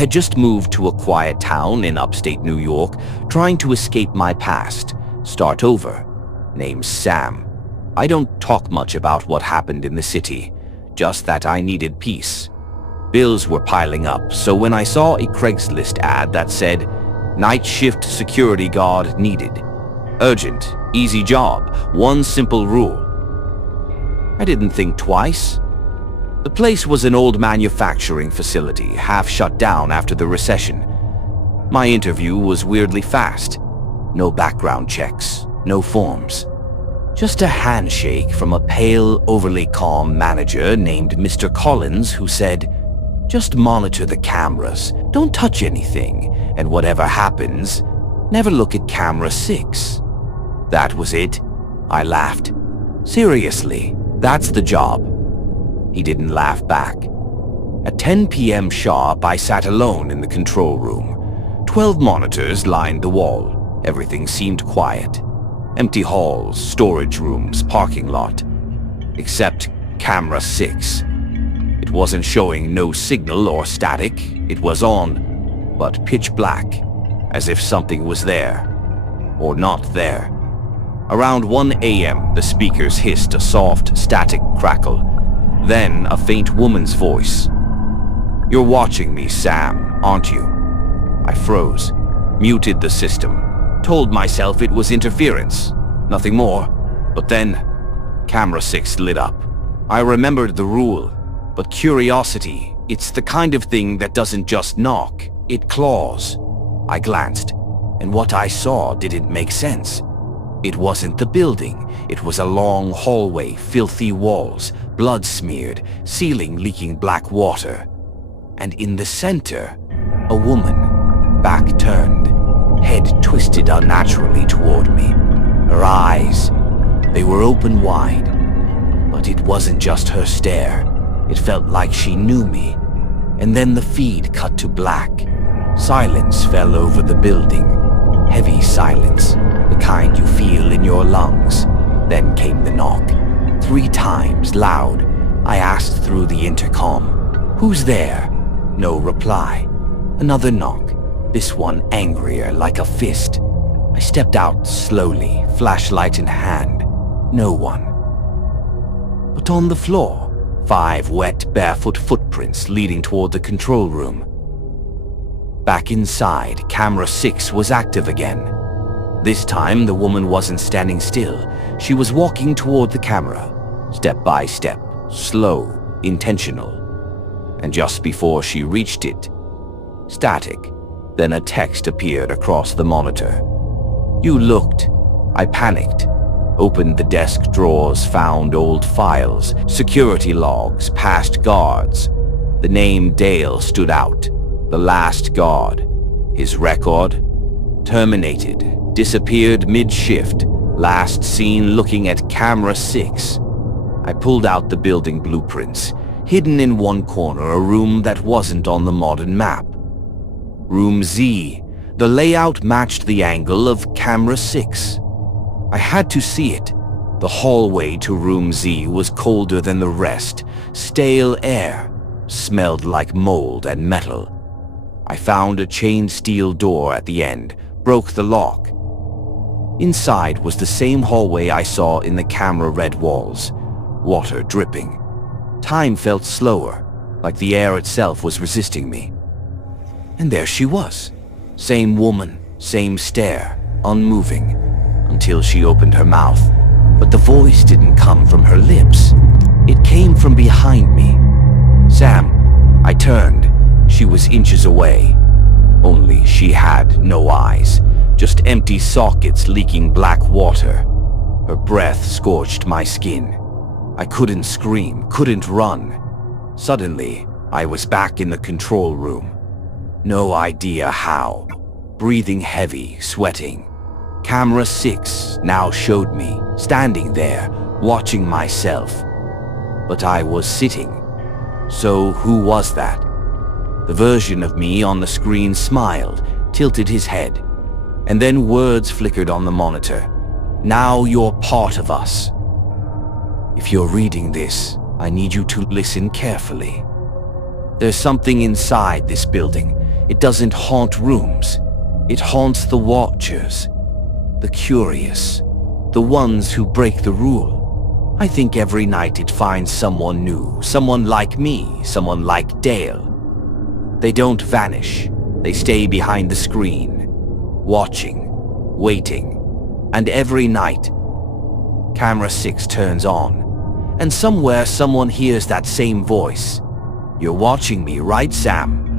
had just moved to a quiet town in upstate New York, trying to escape my past, start over. Name's Sam. I don't talk much about what happened in the city, just that I needed peace. Bills were piling up, so when I saw a Craigslist ad that said, "Night shift security guard needed. Urgent, easy job, one simple rule," I didn't think twice. The place was an old manufacturing facility, half shut down after the recession. My interview was weirdly fast. No background checks, no forms. Just a handshake from a pale, overly calm manager named Mr. Collins who said, "Just monitor the cameras, don't touch anything, and whatever happens, never look at camera 6. That was it. I laughed. "Seriously, that's the job?" He didn't laugh back. At 10 p.m. sharp, I sat alone in the control room. 12 monitors lined the wall. Everything seemed quiet. Empty halls, storage rooms, parking lot. Except camera 6. It wasn't showing no signal or static. It was on, but pitch black, as if something was there, or not there. Around 1 a.m., the speakers hissed a soft, static crackle. Then a faint woman's voice. "You're watching me, Sam, aren't you?" I froze, muted the system, told myself it was interference, nothing more. But then, camera 6 lit up. I remembered the rule, but curiosity, it's the kind of thing that doesn't just knock, it claws. I glanced, and what I saw didn't make sense. It wasn't the building. It was a long hallway, filthy walls, blood-smeared, ceiling leaking black water. And in the center, a woman, back turned, head twisted unnaturally toward me. Her eyes, they were open wide. But it wasn't just her stare. It felt like she knew me. And then the feed cut to black. Silence fell over the building. Heavy silence, the kind you feel in your lungs. Then came the knock. 3 times, loud. I asked through the intercom, "Who's there?" No reply. Another knock, this one angrier, like a fist. I stepped out slowly, flashlight in hand. No one. But on the floor, 5 wet, barefoot footprints leading toward the control room. Back inside, camera 6 was active again. This time, the woman wasn't standing still. She was walking toward the camera, step by step, slow, intentional. And just before she reached it, static, then a text appeared across the monitor. "You looked." I panicked. Opened the desk drawers, found old files, security logs, past guards. The name Dale stood out. The last guard. His record? Terminated. Disappeared mid-shift. Last seen looking at camera 6. I pulled out the building blueprints. Hidden in one corner, a room that wasn't on the modern map. Room Z. The layout matched the angle of camera 6. I had to see it. The hallway to room Z was colder than the rest. Stale air. Smelled like mold and metal. I found a chained steel door at the end, broke the lock. Inside was the same hallway I saw in the camera red walls. Water dripping. Time felt slower, like the air itself was resisting me. And there she was. Same woman, same stare, unmoving, until she opened her mouth. But the voice didn't come from her lips. It came from behind me. "Sam." I turned. She was inches away. Only she had no eyes, just empty sockets leaking black water. Her breath scorched my skin. I couldn't scream, couldn't run. Suddenly, I was back in the control room. No idea how. Breathing heavy, sweating. Camera 6 now showed me, standing there, watching myself. But I was sitting. So who was that? The version of me on the screen smiled, tilted his head. And then words flickered on the monitor. "Now you're part of us. If you're reading this, I need you to listen carefully. There's something inside this building. It doesn't haunt rooms. It haunts the watchers, the curious, the ones who break the rule. I think every night it finds someone new, someone like me, someone like Dale. They don't vanish. They stay behind the screen, watching, waiting, and every night, camera 6 turns on, and somewhere someone hears that same voice. You're watching me, right, Sam?